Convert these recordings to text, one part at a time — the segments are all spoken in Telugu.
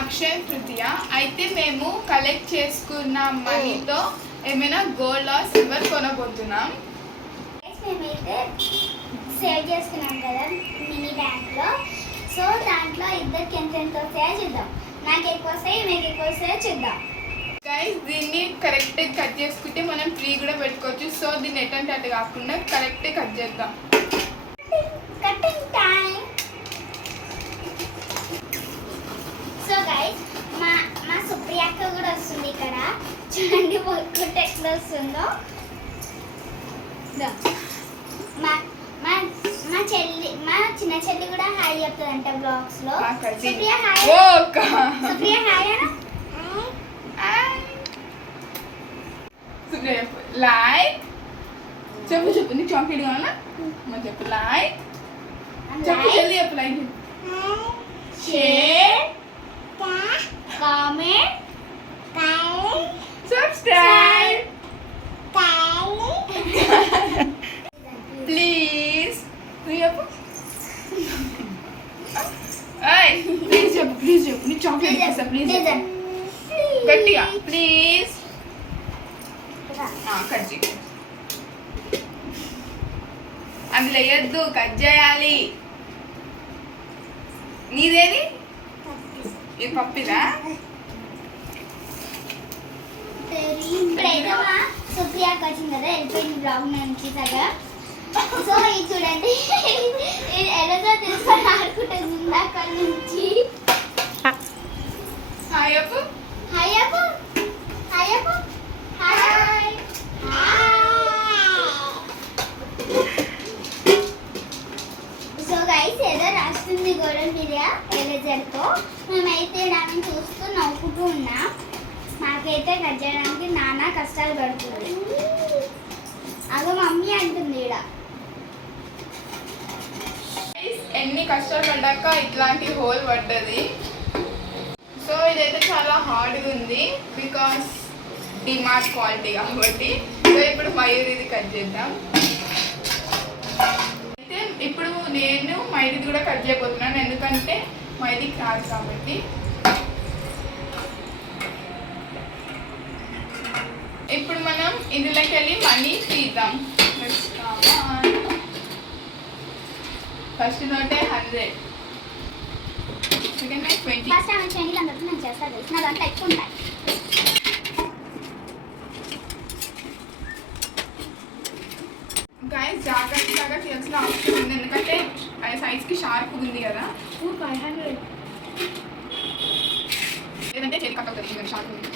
అక్షయ తృతీయ. అయితే మేము కలెక్ట్ చేసుకున్న మనీతో ఏమైనా గోల్డ్ ఆర్ సిల్వర్ కొనబోతున్నాం. మేమైతే సేవ్ చేసుకున్నాం కదా మినీ బ్యాంక్లో. సో దాంట్లో ఇద్దరికి ఎంత వస్తాయో చూద్దాం. నాకు ఎక్కువ వస్తాయి, మీకు ఎక్కువ వస్తాయో చూద్దాం. గైస్ దీన్ని కరెక్ట్ కట్ చేసుకుంటే మనం ఫ్రీ కూడా పెట్టుకోవచ్చు. సో దీన్ని ఎటువంటి అట్టు కాకుండా కరెక్ట్ కట్ చేద్దాం. Cutting time. సో గైస్ మా సుప్రియక్క కూడా వస్తుంది ఇక్కడ. చూడండి వర్క్ ఎట్లా వస్తుందో. మా చెల్లి, మా చిన్న చెల్లి కూడా హాయ్ చెప్తుందంట బ్లాగ్స్ లో. సుప్రియ హాయ్. సుప్రియ హాయ్ అన్న. సుప్రియ లైక్ చెప్పు నీకు చాక్లెట్ కావాలా? మరి చెప్పు లైక్ చెప్పు, జల్దీ చెప్పు. Like share comment subscribe please. చెప్పు ప్లీజ్ చెప్పు నీకు చాక్లెట్ ఇస్తా. ప్లీజ్ గట్టిగా ప్లీజ్. కట్ చేయి. అందులో వేయద్దు, కట్ చేయాలి. నీదేది? ఇది పప్పిదా? సుప్రియాకి వచ్చింది కదా వెళ్ళిపోయింది బ్లాగ్ నుంచి సగా. సో ఇది చూడండి ఎలాగో తెలుసుకొని ఆడుకుంటుంది అక్కడ నుంచి. హాయ్ చెప్పు. హాయ్ చెప్పు. హాయ్ చెప్పు. హాయ్. సో గైస్ ఏదో రాస్తుంది గోడ మీద ఎరేజర్తో. మేమైతే దాన్ని చూస్తూ నవ్వుకుంటూ ఉన్నాం. మాకైతే కట్ చేయడానికి నానా కష్టాలు పడుతుంది. అదో మమ్మీ అంటుంది ఇక్కడ. ఎన్ని కష్టాలు పడ్డాక ఇట్లాంటి హోల్ పడ్డది. సో ఇదైతే చాలా హార్డ్గా ఉంది బికాస్ డిమార్ట్ క్వాలిటీ కాబట్టి. సో ఇప్పుడు మయూరి ఇది కట్ చేద్దాం. అయితే ఇప్పుడు నేను మైదీది కూడా కట్ చేయబోతున్నాను, ఎందుకంటే మైదీకి రాదు కాబట్టి. ఇప్పుడు మనం ఇందులోకి వెళ్ళి మనీ తీద్దాం. ఫస్ట్ నోటే 100, సెకండ్ నోట్ 20. ఫస్ట్ ఆమె చేయండి అందరికీ నేను చేస్తాను. నా దాంట్లో ఎక్కువ ఉంటాయి. గైస్ జాగ్రత్తగా చేయాల్సిన అవసరం ఉంది, ఎందుకంటే సైజ్కి షార్ప్ ఉంది కదా. 500 లేదంటే చేతి కట్ అవుతుంది షార్ప్ ఉంది.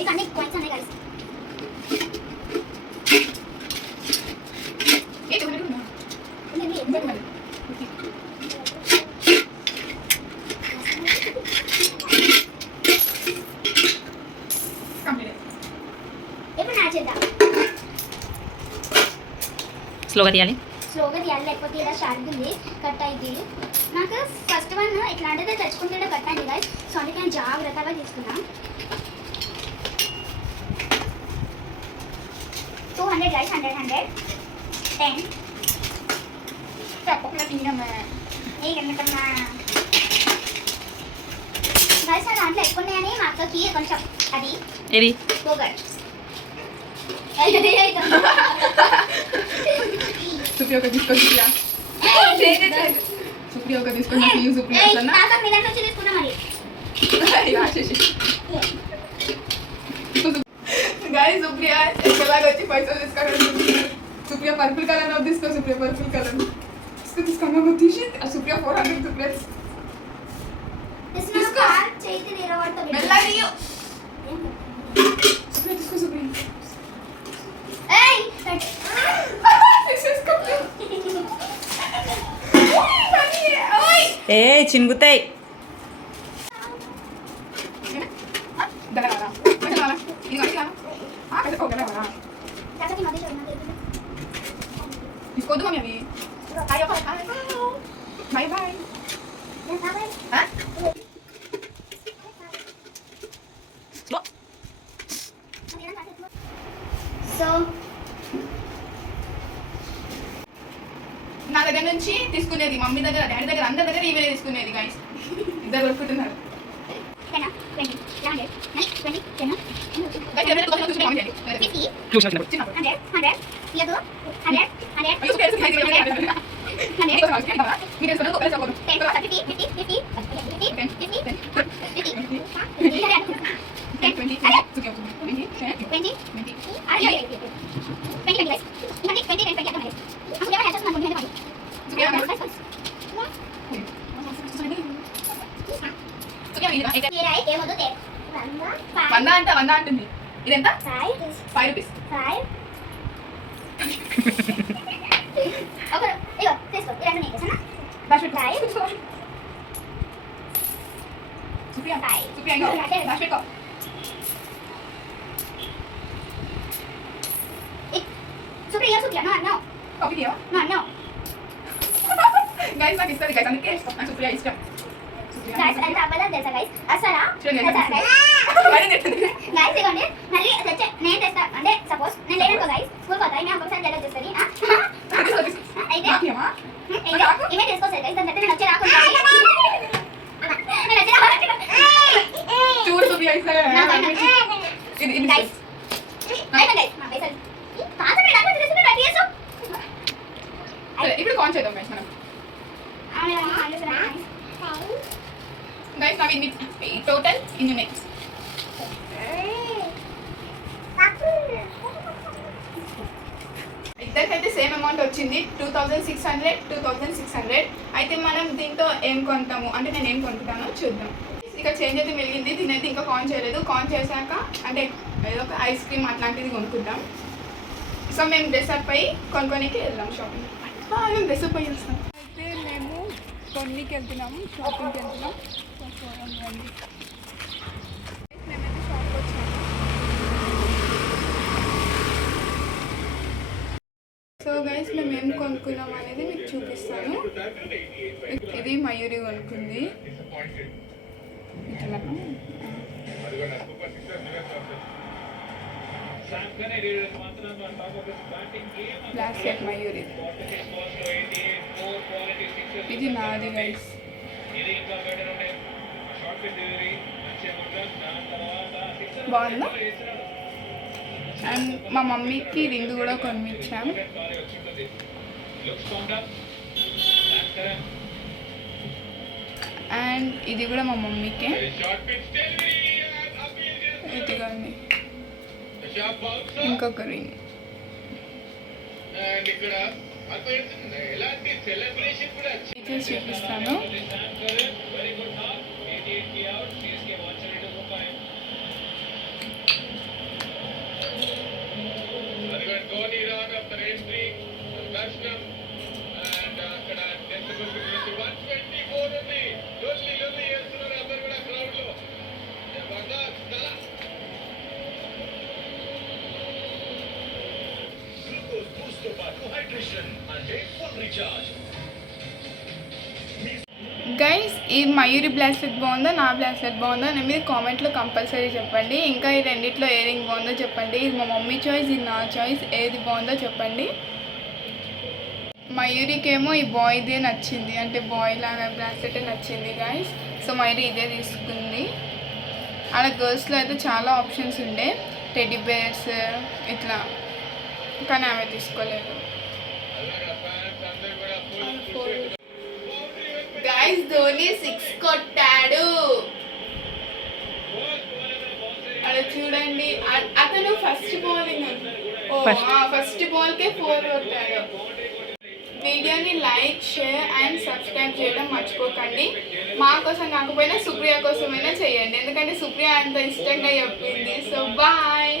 ఇక అన్ని కాయిన్స్ ఉన్నాయి గైస్. స్లోగా తీయాలి, లేకపోతే ఇలా షార్ప్ ఉంది కట్ అయింది. నాకు ఫస్ట్ వన్ ఇట్లాంటిదే తెచ్చుకుంటే కట్ అయింది గైస్. సో అందుకే నేను జాగ్రత్తగా తీసుకున్నాను. 200 గైస్. 100 10 తప్పకుండా తిన్నామా నీకన్నా గైస్. నా దాంట్లో ఎక్కువ ఉన్నాయని మా అక్కకి కొంచెం అది ఏది పోగట్. సుప్రియ ఒక తీసుకొని సుప్రియ ఒక తీసుకొని సుప్రియ తీసుకున్నా మరి. గైస్ సుప్రియ ఎక్కలాగా వచ్చి పైసలు తీసుకోవాలి. సుప్రియ పర్పుల్ కలర్ తీసుకో. సుప్రియ పర్పుల్ కలర్ తీసుకున్నా తీసి సుప్రియ 400 సుప్రియ మెల్లగా సుప్రియ తీసుకో. సుప్రియ ఏ చినుగుతాయి. తీసుకోవద్దు మమ్మీ అవి. Bye bye. సో నా దగ్గర నుంచి తీసుకునేది మమ్మీ దగ్గర డాడీ దగ్గర అందరి దగ్గర ఈమె తీసుకునేది గైస్ ఇద్దరు కొట్టుకుంటున్నారు 10, 20, 100, 20, 10, 50, క్లూస్ వచ్చినప్పుడు 100, 100, లేదు 100, 100, వంద అంటుంది ఇదెంత 5 రూపీస్ సుప్రియా దాచిపెట్టుకో కాపీ తీయవా గైస్ నాకు ఇస్తుంది గైస్ అందుకే నాకు సుప్రియా ఇష్టం నేను తెస్తా అంటే సపోజ్ నేను లేననుకో గైస్ స్కూల్ పోతా నేను ఒకసారి జలజ్ చేస్తుంది అయితే ఇవే తీసుకోవచ్చు గైస్ దాని నేను వచ్చి రాకుండా చూడు సుప్రియా ఇస్తాను గైస్ ఇప్పుడు కాన్ చేద్దాం గైస్ మనం గైస్ అవి ఇన్ని టోటల్ ఇన్ని ఉన్నాయి ఇద్దరికైతే సేమ్ అమౌంట్ వచ్చింది 2600 అయితే మనం దీంతో ఏం కొంటాము అంటే నేను ఏం కొంటానో చూద్దాం ఇక్కడ చేంజ్ అయితే మిగిలింది దీని అయితే ఇంకా కాన్ చేయలేదు కాన్ చేశాక అంటే ఏదో ఒక ఐస్ క్రీమ్ అట్లాంటిది కొనుక్కుంటాం సో మేము డ్రెస్అప్ అయ్యి కొనుక్కోనికి వెళ్దాం షాపింగ్ మేము డ్రెస్అప్ అయ్యి వస్తాం అయితే మేము కొన్నికి వెళ్తున్నాము షాపింగ్కి వెళ్తున్నాం మేమైతే షాప్కి వచ్చాము సో గైస్ మేము ఏం కొనుక్కున్నాం అనేది మీకు చూపిస్తాను ఇది మయూరి కొనుక్కుంది బ్లాక్ షర్ట్ మయూరి ఇది నాది గైస్ బాగుందా అండ్ మా మమ్మీకి రింగ్ కూడా కొనిచ్చాం అండ్ ఇది కూడా మా మమ్మీకే ఇదిగోండి ఇంకొక రింగ్ ఫీచర్స్ చూపిస్తాను గైస్ ఈ మయూరి బ్రాస్లెట్ బాగుందో నా బ్రాస్లెట్ బాగుందో అని మీరు కామెంట్లో కంపల్సరీ చెప్పండి ఇంకా ఈ రెండిట్లో ఏ రింగ్ బాగుందో చెప్పండి ఇది మా మమ్మీ చాయిస్ ఇది నా చాయిస్ ఏది బాగుందో చెప్పండి మయూరికేమో ఈ బాయ్దే నచ్చింది అంటే బాయ్ లాగా బ్రాస్లెట్ నచ్చింది గైస్ సో మయూరి ఇదే తీసుకుంది అలా గర్ల్స్లో అయితే చాలా ఆప్షన్స్ ఉండే టెడ్డీ బేర్స్ ఇట్లా కానీ ఆమె తీసుకోలేదు గైస్ ధోని 6 కొట్టాడు అలా చూడండి అతను ఫస్ట్ బౌలింగ్ ఫస్ట్ బాల్కే 4 కొట్టాడు వీడియోని లైక్ షేర్ అండ్ సబ్స్క్రైబ్ చేయడం మర్చిపోకండి మా కోసం కాకపోయినా సుప్రియ కోసమైనా చేయండి ఎందుకంటే సుప్రియ అంత ఇష్టంగా చెప్పింది సో బాయ్